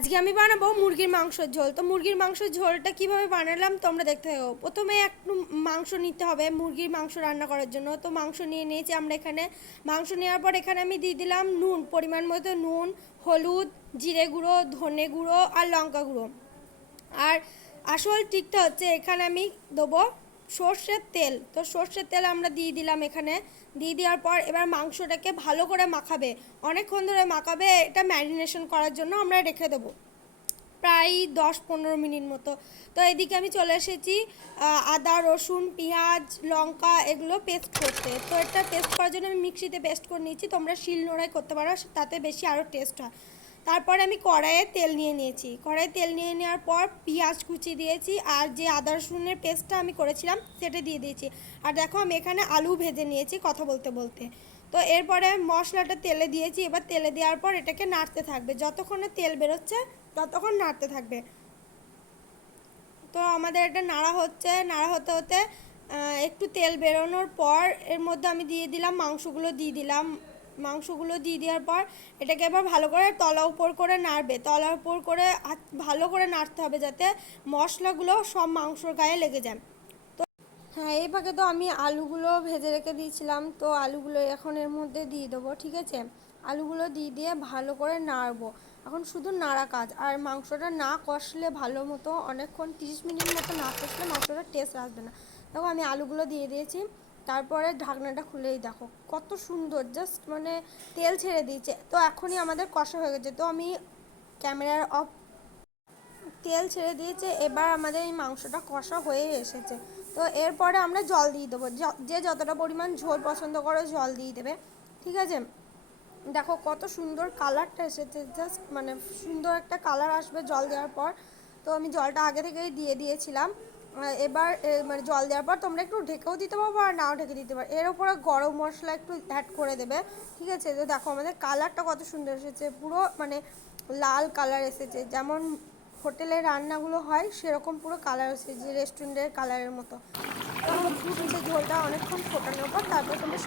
আজকে আমি বানাবো মুরগির মাংসের ঝোল। তো মুরগির মাংসের ঝোলটা কিভাবে বানালাম তোমরা দেখতে থাকো। প্রথমে একটু মাংস নিতে হবে মুরগির মাংস রান্না করার জন্য। তো মাংস নিয়ে নিয়েছি আমরা এখানে। মাংস নেওয়ার পর এখানে আমি দিয়ে দিলাম নুন, পরিমাণ মতো নুন, হলুদ, জিরে গুঁড়ো, ধনে গুঁড়ো আর লঙ্কা গুঁড়ো। আর আসল ট্রিকটা হচ্ছে এখানে আমি দেবো সর্ষের তেল। তো সর্ষের তেল আমরা দিয়ে দিলাম এখানে। দিয়ে দেওয়ার পর এবার মাংসটাকে ভালো করে মাখাবে, অনেকক্ষণ ধরে মাখাবে। এটা ম্যারিনেশন করার জন্য আমরা রেখে দেবো প্রায় 10-15 মিনিট মতো। তো এদিকে আমি চলে এসেছি আদা, রসুন, পেঁয়াজ, লঙ্কা এগুলো পেস্ট করতে। তো এটা পেস্ট করার জন্য আমি মিক্সিতে পেস্ট করে নিয়েছি, তোমরা শিলনোড়ায় করতে পারো, তাতে বেশি আরও টেস্ট হয়। তারপরে আমি কড়াইয়ে তেল নিয়ে নিয়েছি। কড়াইয়ে তেল নিয়ে নেওয়ার পর পেঁয়াজ কুচি দিয়েছি, আর যে আদা রসুনের পেস্টটা আমি করেছিলাম সেটা দিয়ে দিয়েছি। আর দেখো আমি এখানে আলু ভেজে নিয়েছি কথা বলতে বলতে। তো এরপরে মশলাটা তেলে দিয়েছি। এবার তেলে দেওয়ার পর এটাকে নাড়তে থাকবে, যতক্ষণে তেল বেরোচ্ছে ততক্ষণ নাড়তে থাকবে। তো আমাদের এটা নাড়া হচ্ছে, নাড়া হতে হতে একটু তেল বেরোনোর পর এর মধ্যে আমি দিয়ে দিলাম মাংসগুলো দিয়ে দিলাম। মাংসগুলো দিয়ে দেওয়ার পর এটাকে এবার ভালো করে তলা উপর করে নাড়বে, তলা উপর করে ভালো করে নাড়তে হবে যাতে মশলাগুলো সব মাংসর গায়ে লেগে যায়। হ্যাঁ, এই ফাঁকে তো আমি আলুগুলো ভেজে রেখে দিয়েছিলাম, তো আলুগুলো এখন এর মধ্যে দিয়ে দেবো। ঠিক আছে, আলুগুলো দিয়ে দিয়ে ভালো করে নাড়বো। এখন শুধু নাড়া কাজ, আর মাংসটা না কষলে ভালো মতো অনেকক্ষণ 30 মিনিট মতো না কষলে মাংসটার টেস্ট আসবে না। দেখো আমি আলুগুলো দিয়ে দিয়েছি, তারপরে ঢাকনাটা খুলেই দেখো কত সুন্দর জাস্ট মানে তেল ছেড়ে দিয়েছে। তো এখনই আমাদের কষা হয়ে গেছে। তো আমি ক্যামেরার অফ, তেল ছেড়ে দিয়েছে, এবার আমাদের এই মাংসটা কষা হয়ে এসেছে। তো এরপরে আমরা জল দিয়ে দেবো, যে যতটা পরিমাণ ঝোল পছন্দ করো জল দিয়ে দেবে। ঠিক আছে, দেখো কত সুন্দর কালারটা এসেছে, জাস্ট মানে সুন্দর একটা কালার আসবে জল দেওয়ার পর। তো আমি জলটা আগে থেকেই দিয়ে দিয়েছিলাম। এবার মানে জল দেওয়ার পর তোমরা একটু ঢেকেও দিতে পারো আর নাও ঢেকে দিতে পারো। এর উপরে গরম মশলা একটু অ্যাড করে দেবে। ঠিক আছে, তো দেখো আমাদের কালারটা কত সুন্দর এসেছে, পুরো মানে লাল কালার এসেছে, যেমন হোটেলের রান্নাগুলো হয় সেরকম পুরো কালার এসেছে, রেস্টুরেন্টের কালারের মতো। তো ফুটছে ঝোলটা, অনেকক্ষণ ফোটানোর পর তারপর তোমরা